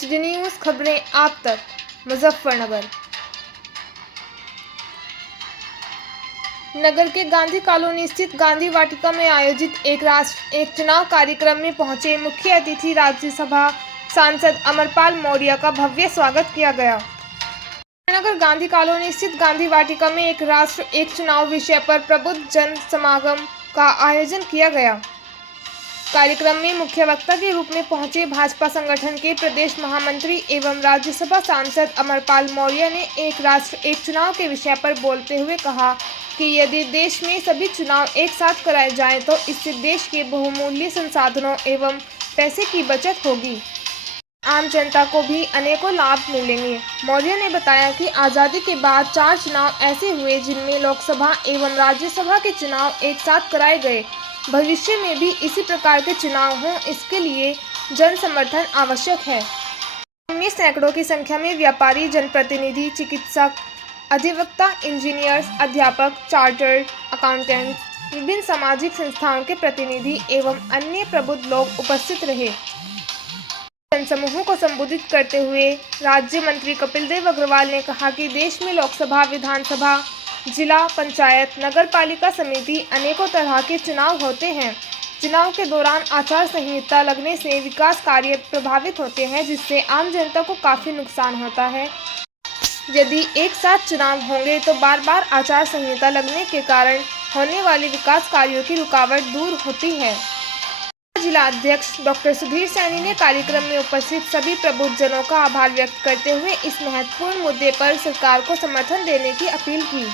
HD news खबरें आप तक। मुजफ्फरनगर नगर के गांधी कॉलोनी स्थित गांधी वाटिका में आयोजित एक राष्ट्र एक चुनाव कार्यक्रम में पहुंचे मुख्य अतिथि राज्यसभा सांसद अमरपाल मौर्य का भव्य स्वागत किया गया। नगर गांधी कॉलोनी स्थित गांधी वाटिका में एक राष्ट्र एक चुनाव विषय पर प्रबुद्ध जन समागम का आयोजन किया गया। कार्यक्रम में मुख्य वक्ता के रूप में पहुंचे भाजपा संगठन के प्रदेश महामंत्री एवं राज्यसभा सांसद अमरपाल मौर्य ने एक राष्ट्र एक चुनाव के विषय पर बोलते हुए कहा कि यदि देश में सभी चुनाव एक साथ कराए जाएं तो इससे देश के बहुमूल्य संसाधनों एवं पैसे की बचत होगी। आम जनता को भी अनेकों लाभ मिलेंगे। मौर्य ने बताया कि आज़ादी के बाद 4 चुनाव ऐसे हुए जिनमें लोकसभा एवं राज्यसभा के चुनाव एक साथ कराए गए। भविष्य में भी इसी प्रकार के चुनाव हों, इसके लिए जन समर्थन आवश्यक है। इनमें सैकड़ों की संख्या में व्यापारी, जनप्रतिनिधि, चिकित्सक, अधिवक्ता, इंजीनियर्स, अध्यापक, चार्टर्ड अकाउंटेंट्स, विभिन्न सामाजिक संस्थाओं के प्रतिनिधि एवं अन्य प्रबुद्ध लोग उपस्थित रहे। जनसमूहों को संबोधित करते हुए राज्य मंत्री कपिल देव अग्रवाल ने कहा कि देश में लोकसभा, विधानसभा, जिला पंचायत, नगर पालिका समिति अनेकों तरह के चुनाव होते हैं। चुनाव के दौरान आचार संहिता लगने से विकास कार्य प्रभावित होते हैं, जिससे आम जनता को काफ़ी नुकसान होता है। यदि एक साथ चुनाव होंगे तो बार बार आचार संहिता लगने के कारण होने वाले विकास कार्यों की रुकावट दूर होती है। जिला अध्यक्ष डॉक्टर सुधीर सैनी ने कार्यक्रम में उपस्थित सभी प्रबुद्ध जनों का आभार व्यक्त करते हुए इस महत्वपूर्ण मुद्दे पर सरकार को समर्थन देने की अपील की।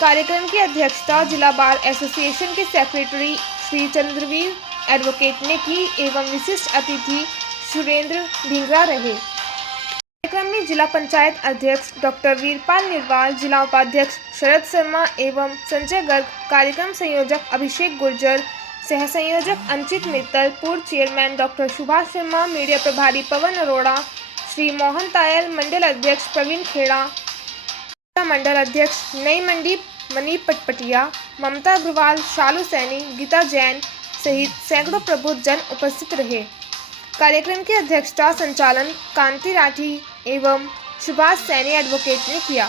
कार्यक्रम की अध्यक्षता जिला बार एसोसिएशन के सेक्रेटरी श्री चंद्रवीर एडवोकेट ने की एवं विशिष्ट अतिथि सुरेंद्र ढींगरा रहे। कार्यक्रम में जिला पंचायत अध्यक्ष डॉक्टर वीरपाल निर्वाल, जिला उपाध्यक्ष शरद शर्मा एवं संजय गर्ग, कार्यक्रम संयोजक अभिषेक गुर्जर, सह संयोजक अंचित मित्तल, पूर्व chairman doctor Subhash Sharma, media प्रभारी पवन अरोड़ा, श्री मोहन तायल, मंडल अध्यक्ष प्रवीण खेड़ा, मंडल अध्यक्ष नई मंडी मनी पटपटिया, ममता अग्रवाल, शालू सैनी, गीता जैन सहित सैकड़ों प्रबुद्ध जन उपस्थित रहे। कार्यक्रम की अध्यक्षता संचालन कांति राठी एवं सुभाष सैनी एडवोकेट ने किया।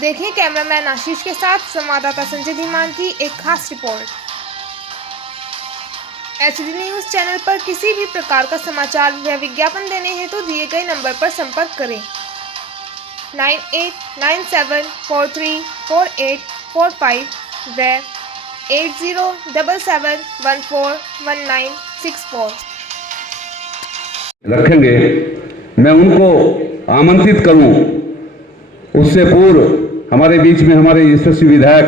देखें कैमरामैन आशीष के साथ संवाददाता संजय धीमान की एक खास रिपोर्ट। HD न्यूज़ चैनल पर किसी भी प्रकार का समाचार व विज्ञापन देने हेतु दिए गए नंबर पर संपर्क करें 9897434845 व 8077141964 रखेंगे। मैं उनको आमंत्रित करूं, उससे पूर्व हमारे बीच में हमारे यशस्वी विधायक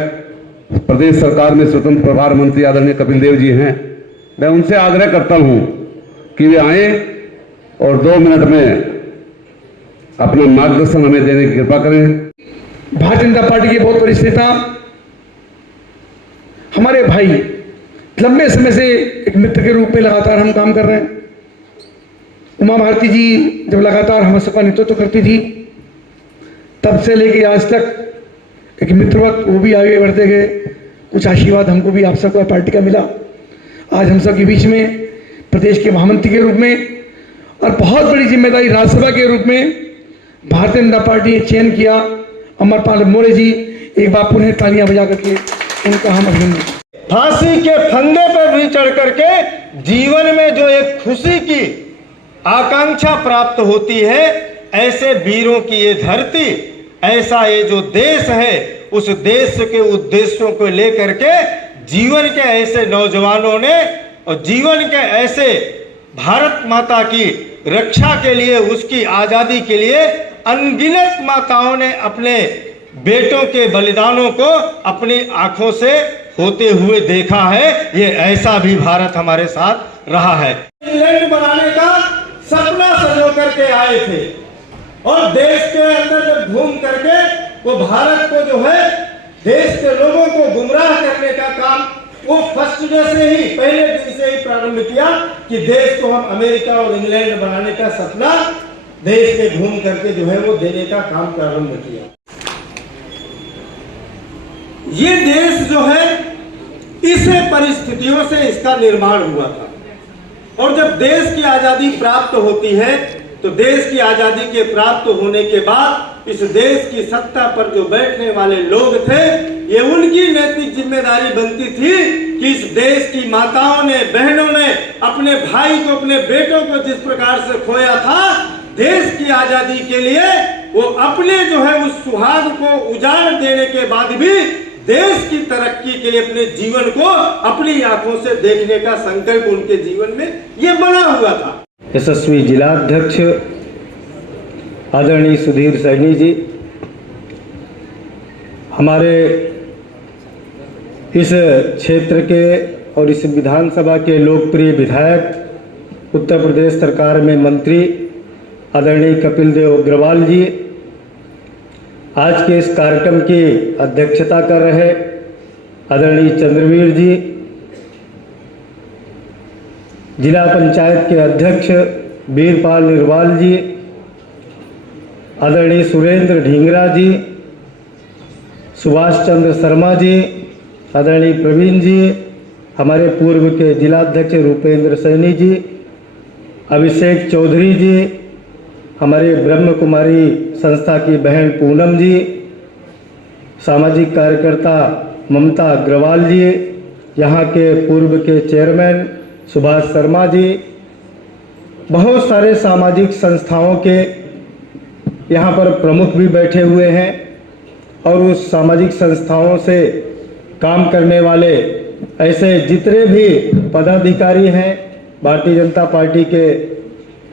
प्रदेश सरकार में स्वतंत्र प्रभार मंत्री आदरणीय कपिल देव जी हैं। मैं उनसे आग्रह करता हूं कि वे आए और 2 मिनट में अपना मार्गदर्शन हमें देने की कृपा करें। भारतीय जनता पार्टी के बहुत वरिष्ठ नेता, हमारे भाई, लंबे समय से एक मित्र के रूप में लगातार हम काम कर रहे हैं। उमा भारती जी जब लगातार हम सबका नेतृत्व करती थी, तब से लेके आज तक एक मित्रवत वो भी आगे बढ़ते गए। कुछ आशीर्वाद हमको भी आप सबका पार्टी का मिला। आज हम सब के बीच में प्रदेश के महामंत्री के रूप में और बहुत बड़ी जिम्मेदारी राज्यसभा के रूप में भारतीय जनता पार्टी ने चयन किया। अमरपाल मौर्य जी, एक बार पुनः तालियां बजा करके उनका हम अभिनंदन। फांसी के फंदे पर भी चढ़ करके जीवन में जो एक खुशी की आकांक्षा प्राप्त होती है, ऐसे वीरों की ये धरती, ऐसा ये जो देश है, उस देश के उद्देश्यों को लेकर के जीवन के ऐसे नौजवानों ने और जीवन के ऐसे भारत माता की रक्षा के लिए, उसकी आजादी के लिए अनगिनत माताओं ने अपने बेटों के बलिदानों को अपनी आंखों से होते हुए देखा है। ये ऐसा भी भारत हमारे साथ रहा है। इंग्लैंड बनाने का सपना सजो करके आए थे और देश के अंदर जब घूम करके वो भारत को जो है देश के लोगों को गुमराह करने का काम वो फर्स्ट डे से ही, पहले दिन से ही प्रारंभ किया कि देश को हम अमेरिका और इंग्लैंड बनाने का सपना देश के घूम करके जो है वो देने का काम प्रारंभ किया। ये देश जो है इस परिस्थितियों से इसका निर्माण हुआ था। और जब देश की आजादी प्राप्त होती है तो देश की आजादी के प्राप्त होने के बाद इस देश की सत्ता पर जो बैठने वाले लोग थे, ये उनकी नैतिक जिम्मेदारी बनती थी कि इस देश की माताओं ने, बहनों ने अपने भाई को, अपने बेटों को जिस प्रकार से खोया था, देश की आजादी के लिए वो अपने जो है उस सुहाग को उजाड़ देने के बाद भी देश की तरक्की के लिए अपने जीवन को अपनी आंखों से देखने का संकल्प उनके जीवन में ये बना हुआ था। यशस्वी जिलाध्यक्ष आदरणीय सुधीर सैनी जी, हमारे इस क्षेत्र के और इस विधानसभा के लोकप्रिय विधायक, उत्तर प्रदेश सरकार में मंत्री आदरणीय कपिल देव अग्रवाल जी, आज के इस कार्यक्रम की अध्यक्षता कर रहे आदरणीय चंद्रवीर जी, जिला पंचायत के अध्यक्ष वीरपाल निर्वाल जी, आदरणीय सुरेंद्र ढींगरा जी, सुभाष चंद्र शर्मा जी, आदरणीय प्रवीण जी, हमारे पूर्व के जिलाध्यक्ष रूपेंद्र सैनी जी, अभिषेक चौधरी जी, हमारे ब्रह्म कुमारी संस्था की बहन पूनम जी, सामाजिक कार्यकर्ता ममता अग्रवाल जी, यहाँ के पूर्व के चेयरमैन सुभाष शर्मा जी, बहुत सारे सामाजिक संस्थाओं के यहाँ पर प्रमुख भी बैठे हुए हैं और उस सामाजिक संस्थाओं से काम करने वाले ऐसे जितने भी पदाधिकारी हैं, भारतीय जनता पार्टी के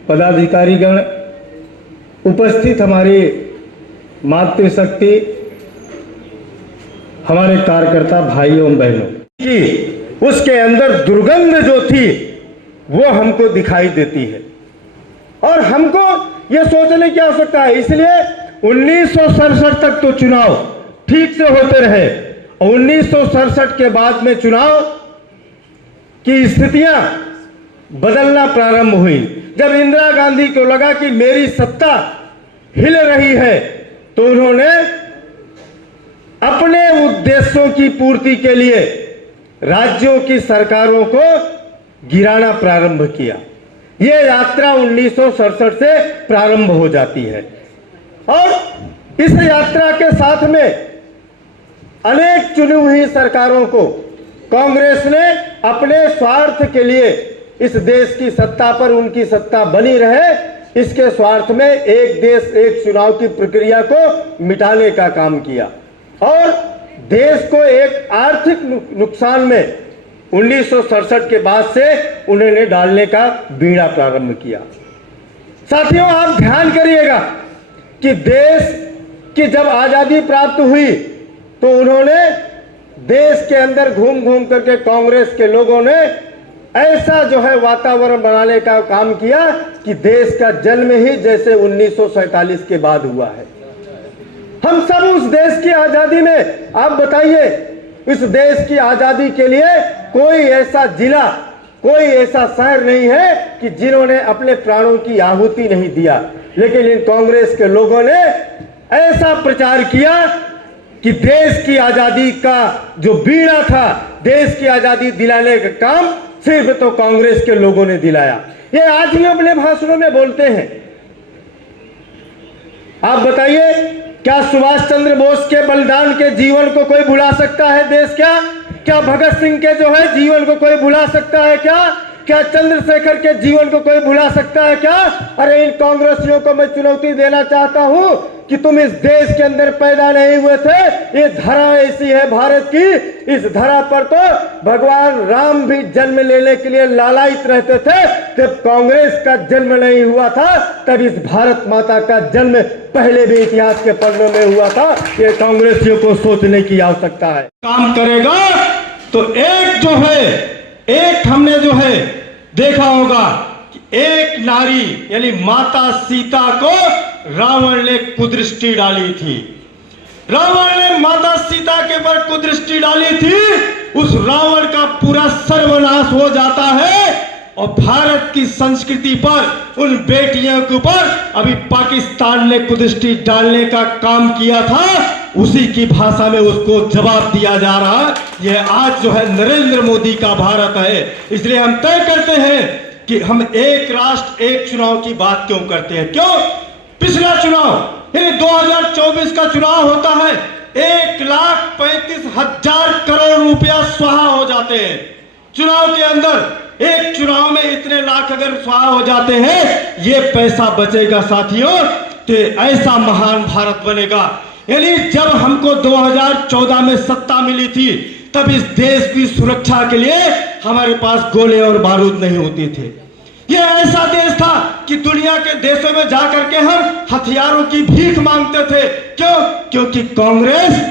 पदाधिकारीगण, उपस्थित हमारी मातृशक्ति, हमारे कार्यकर्ता भाइयों एवं बहनों, कि उसके अंदर दुर्गंध जो थी वो हमको दिखाई देती है और हमको ये सोचने की आवश्यकता है। इसलिए 1967 तक तो चुनाव ठीक से होते रहे और 1967 के बाद में चुनाव की स्थितियां बदलना प्रारंभ हुई। जब इंदिरा गांधी को लगा कि मेरी सत्ता हिल रही है तो उन्होंने अपने उद्देश्यों की पूर्ति के लिए राज्यों की सरकारों को गिराना प्रारंभ किया। यह यात्रा 1967 से प्रारंभ हो जाती है और इस यात्रा के साथ में अनेक चुनी हुई सरकारों को कांग्रेस ने अपने स्वार्थ के लिए इस देश की सत्ता पर उनकी सत्ता बनी रहे, इसके स्वार्थ में एक देश एक चुनाव की प्रक्रिया को मिटाने का काम किया और देश को एक आर्थिक नुकसान में 1967 के बाद से उन्होंने डालने का बीड़ा प्रारंभ किया। साथियों, आप ध्यान करिएगा कि देश की जब आजादी प्राप्त हुई तो उन्होंने देश के अंदर घूम घूम करके कांग्रेस के लोगों ने ऐसा जो है वातावरण बनाने का काम किया कि देश का जन्म ही जैसे 1947 के बाद हुआ है। हम सब उस देश की आजादी में, आप बताइए, इस देश की आजादी के लिए कोई ऐसा जिला, कोई ऐसा शहर नहीं है कि जिन्होंने अपने प्राणों की आहुति नहीं दिया। लेकिन इन कांग्रेस के लोगों ने ऐसा प्रचार किया कि देश की आजादी का जो बीड़ा था, देश की आजादी दिलाने का काम सिर्फ तो कांग्रेस के लोगों ने दिलाया। ये आज भी अपने भाषणों में बोलते हैं। आप बताइए, क्या सुभाष चंद्र बोस के बलिदान के जीवन को कोई भुला सकता है देश? क्या भगत सिंह के जो है जीवन को कोई भुला सकता है? क्या चंद्रशेखर के जीवन को कोई भुला सकता है क्या? अरे इन कांग्रेसियों को मैं चुनौती देना चाहता हूं कि तुम इस देश के अंदर पैदा नहीं हुए थे। ये धरा ऐसी है भारत की, इस धरा पर तो भगवान राम भी जन्म लेने के लिए लालायित रहते थे। जब कांग्रेस का जन्म नहीं हुआ था तब इस भारत माता का जन्म पहले भी इतिहास के पन्नों में हुआ था। ये कांग्रेसियों को सोचने की आवश्यकता है। काम करेगा तो एक जो है, एक हमने जो है देखा होगा कि एक नारी यानी माता सीता को रावण ने कुदृष्टि डाली थी। रावण ने माता सीता के पर कुदृष्टि डाली थी, उस रावण का पूरा सर्वनाश हो जाता है और भारत की संस्कृति पर, उन बेटियों के ऊपर अभी पाकिस्तान ने कुदृष्टि डालने का काम किया था, उसी की भाषा में उसको जवाब दिया जा रहा है। यह आज जो है नरेंद्र मोदी का भारत है। इसलिए हम तय करते हैं कि हम एक राष्ट्र एक चुनाव की बात क्यों करते हैं। क्यों? पिछला चुनाव यानी 2024 का चुनाव होता है, 1,35,000 करोड़ रुपया स्वाहा हो जाते हैं चुनाव के अंदर। एक चुनाव में इतने लाख अगर स्वाहा हो जाते हैं, ये पैसा बचेगा साथियों तो ऐसा महान भारत बनेगा। यानी जब हमको 2014 में सत्ता मिली थी, तब इस देश की सुरक्षा के लिए हमारे पास गोले और बारूद नहीं होते थे। ये ऐसा देश था कि दुनिया के देशों में जाकर के हम हथियारों की भीख मांगते थे। क्यों? क्योंकि कांग्रेस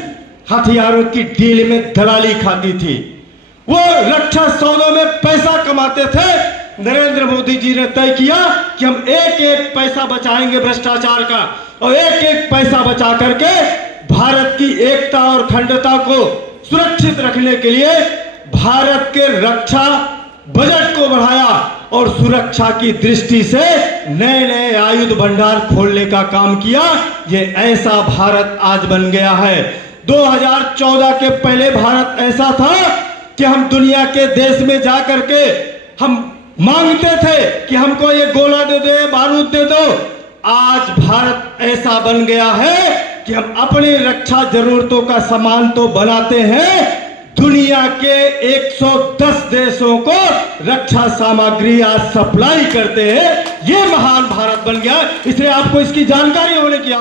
हथियारों की डील में दलाली खाती थी, वो रक्षा सौदों में पैसा कमाते थे। नरेंद्र मोदी जी ने तय किया कि हम एक एक पैसा बचाएंगे भ्रष्टाचार का, और एक एक पैसा बचा करके भारत की एकता और अखंडता को सुरक्षित रखने के लिए भारत के रक्षा बजट को बढ़ाया और सुरक्षा की दृष्टि से नए नए आयुध भंडार खोलने का काम किया। ये ऐसा भारत आज बन गया है। 2014 के पहले भारत ऐसा था कि हम दुनिया के देश में जाकर के हम मांगते थे कि हमको ये गोला दे दो, ये बारूद दे दो। आज भारत ऐसा बन गया है कि हम अपनी रक्षा जरूरतों का सामान तो बनाते हैं, दुनिया के 110 देशों को रक्षा सामग्री आज सप्लाई करते हैं। ये महान भारत बन गया, इसलिए आपको इसकी जानकारी होने की